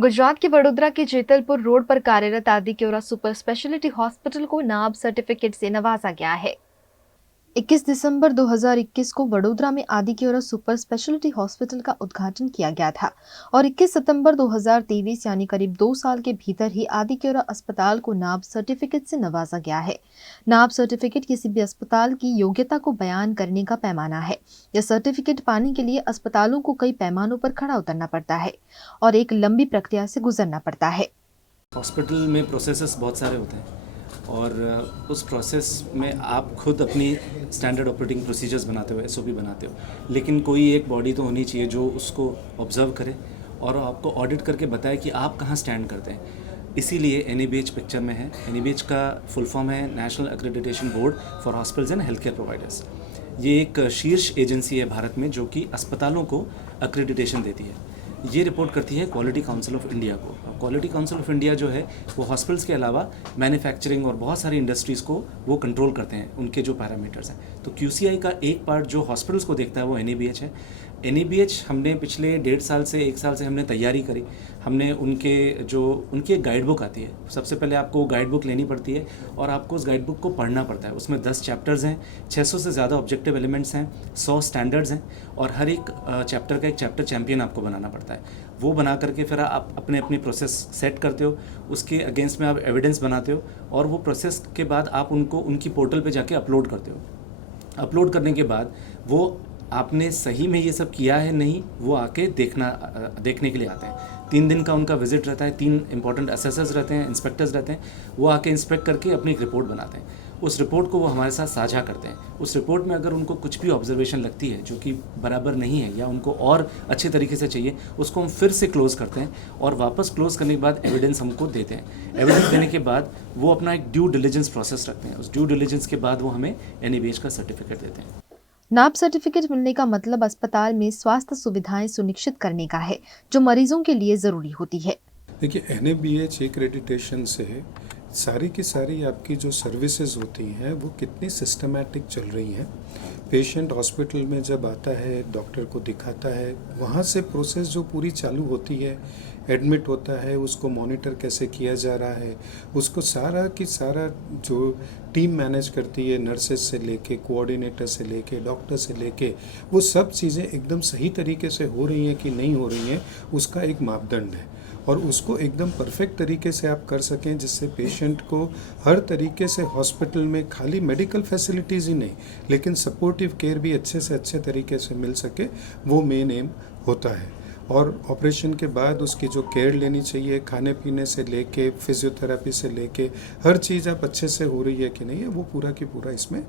गुजरात के वडोदरा के जेतलपुर रोड पर कार्यरत आदिक्योरा सुपर स्पेशलिटी हॉस्पिटल को नाब सर्टिफिकेट से नवाजा गया है। 21 दिसंबर 2021 को वडोदरा में आदिक्योरा सुपर स्पेशलिटी हॉस्पिटल का उद्घाटन किया गया था और 21 सितंबर 2023 यानी करीब 2 साल के भीतर ही आदिक्योरा अस्पताल को नाब सर्टिफिकेट से नवाजा गया है। नाब सर्टिफिकेट किसी भी अस्पताल की योग्यता को बयान करने का पैमाना है। यह सर्टिफिकेट पाने के लिए अस्पतालों को कई पैमानों पर खड़ा उतरना पड़ता है और एक लंबी प्रक्रिया से गुजरना पड़ता है। हॉस्पिटल में प्रोसेसेस बहुत सारे होते हैं और उस प्रोसेस में आप खुद अपनी स्टैंडर्ड ऑपरेटिंग प्रोसीजर्स बनाते हो, एसओपी बनाते हो, लेकिन कोई एक बॉडी तो होनी चाहिए जो उसको ऑब्जर्व करे और आपको ऑडिट करके बताए कि आप कहाँ स्टैंड करते हैं। इसीलिए NABH पिक्चर में है। NABH का फुल फॉर्म है national accreditation board for hospitals and health care providers. ये एक शीर्ष एजेंसी है भारत में जो कि अस्पतालों को एक्रेडिटेशन देती है। ये रिपोर्ट करती है क्वालिटी काउंसिल ऑफ इंडिया को। क्वालिटी काउंसिल ऑफ इंडिया जो है वो हॉस्पिटल्स के अलावा मैन्युफैक्चरिंग और बहुत सारी इंडस्ट्रीज़ को वो कंट्रोल करते हैं, उनके जो पैरामीटर्स हैं। तो QCI का एक पार्ट जो हॉस्पिटल्स को देखता है वो NABH है। NABH हमने पिछले 1.5 साल से 1 साल से हमने तैयारी करी। हमने उनकी एक गाइड बुक आती है। सबसे पहले आपको गाइड बुक लेनी पड़ती है और आपको उस गाइड बुक को पढ़ना पड़ता है। उसमें 10 चैप्टर्स हैं, 600 से ज़्यादा ऑब्जेक्टिव एलिमेंट्स हैं, 100 स्टैंडर्ड्स हैं और हर एक चैप्टर का एक चैप्टर चैम्पियन आपको बनाना पड़ता है। वो बना करके फिर आप अपनी प्रोसेस सेट करते हो, उसके अगेंस्ट में आप एविडेंस बनाते हो और वो प्रोसेस के बाद आप उनको उनकी पोर्टल पे जाके अपलोड करते हो। अपलोड करने के बाद वो आपने सही में ये सब किया है नहीं, वो आके देखने के लिए आते हैं। 3 दिन का उनका विजिट रहता है। 3 इंपॉर्टेंट असेसर्स रहते हैं, इंस्पेक्टर्स रहते हैं। वो आके इंस्पेक्ट करके अपनी एक रिपोर्ट बनाते हैं। उस रिपोर्ट को वो हमारे साथ साझा करते हैं। उस रिपोर्ट में अगर उनको कुछ भी ऑब्जर्वेशन लगती है जो कि बराबर नहीं है या उनको और अच्छे तरीके से चाहिए, उसको हम फिर से क्लोज़ करते हैं और वापस क्लोज़ करने के बाद एविडेंस हमको देते हैं। एविडेंस देने के बाद वो अपना एक ड्यू डिलिजेंस प्रोसेस रखते हैं। उस ड्यू डिलिजेंस के बाद वो हमें NABH का सर्टिफिकेट देते हैं। नाब सर्टिफिकेट मिलने का मतलब अस्पताल में स्वास्थ्य सुविधाएं सुनिश्चित करने का है जो मरीजों के लिए जरूरी होती है। देखिए, NABH एक्रेडिटेशन से सारी की सारी आपकी जो सर्विसेज होती हैं वो कितनी सिस्टमैटिक चल रही हैं। पेशेंट हॉस्पिटल में जब आता है, डॉक्टर को दिखाता है, वहाँ से प्रोसेस जो पूरी चालू होती है, एडमिट होता है, उसको मॉनिटर कैसे किया जा रहा है, उसको सारा की सारा जो टीम मैनेज करती है, नर्सेज से लेके, कोऑर्डिनेटर से लेके, डॉक्टर से लेके, वो सब चीज़ें एकदम सही तरीके से हो रही हैं कि नहीं हो रही हैं, उसका एक मापदंड है और उसको एकदम परफेक्ट तरीके से आप कर सकें जिससे पेशेंट को हर तरीके से हॉस्पिटल में खाली मेडिकल फैसिलिटीज़ ही नहीं लेकिन सपोर्टिव केयर भी अच्छे से अच्छे तरीके से मिल सके, वो मेन एम होता है। और ऑपरेशन के बाद उसकी जो केयर लेनी चाहिए, खाने पीने से लेके फिजियोथेरेपी से लेके हर चीज़ आप अच्छे से हो रही है कि नहीं है, वो पूरा की पूरा इसमें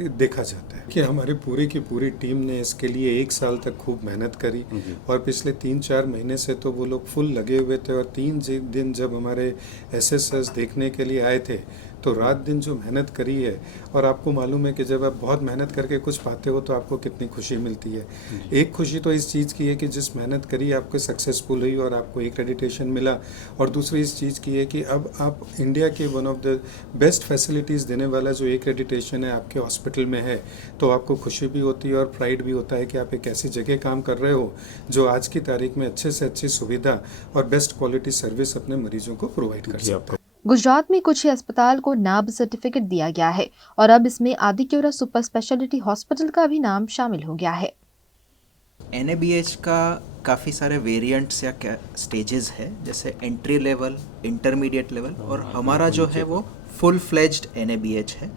देखा जाता है कि हमारी पूरी की पूरी टीम ने इसके लिए 1 साल तक खूब मेहनत करी और पिछले 3-4 महीने से तो वो लोग फुल लगे हुए थे और 3 दिन जब हमारे SSS देखने के लिए आए थे तो रात दिन जो मेहनत करी है। और आपको मालूम है कि जब आप बहुत मेहनत करके कुछ पाते हो तो आपको कितनी खुशी मिलती है। एक खुशी तो इस चीज़ की है कि जिस मेहनत करी आपको सक्सेसफुल हुई और आपको एक्रेडिटेशन मिला, और दूसरी इस चीज़ की है कि अब आप इंडिया के one of the best facilities देने वाला जो एक्रेडिटेशन है आपके हॉस्पिटल में है, तो आपको खुशी भी होती है और प्राइड भी होता है कि आप एक ऐसी जगह काम कर रहे हो जो आज की तारीख में अच्छे से अच्छी सुविधा और बेस्ट क्वालिटी सर्विस अपने मरीजों को प्रोवाइड कर सकता है। गुजरात में कुछ ही अस्पताल को नाब सर्टिफिकेट दिया गया है और अब इसमें आदिक्योरा सुपर स्पेशलिटी हॉस्पिटल का भी नाम शामिल हो गया है। NABH का काफ़ी सारे वेरिएंट्स या स्टेजेस है, जैसे एंट्री लेवल, इंटरमीडिएट लेवल और हमारा जो है वो फुल फ्लेज्ड NABH है।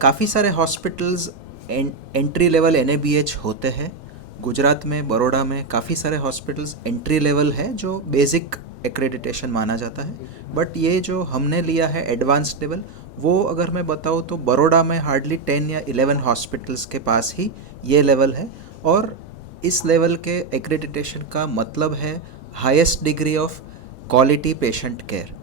काफ़ी सारे हॉस्पिटल्स एंट्री लेवल NABH होते हैं। गुजरात में, बड़ौदा में काफ़ी सारे हॉस्पिटल्स एंट्री लेवल है जो बेसिक एक्रेडिटेशन माना जाता है। बट ये जो हमने लिया है एडवांस लेवल, वो अगर मैं बताऊँ तो बड़ौदा में हार्डली 10 या 11 हॉस्पिटल्स के पास ही ये लेवल है। और इस लेवल के एक्रेडिटेशन का मतलब है highest degree of quality patient care.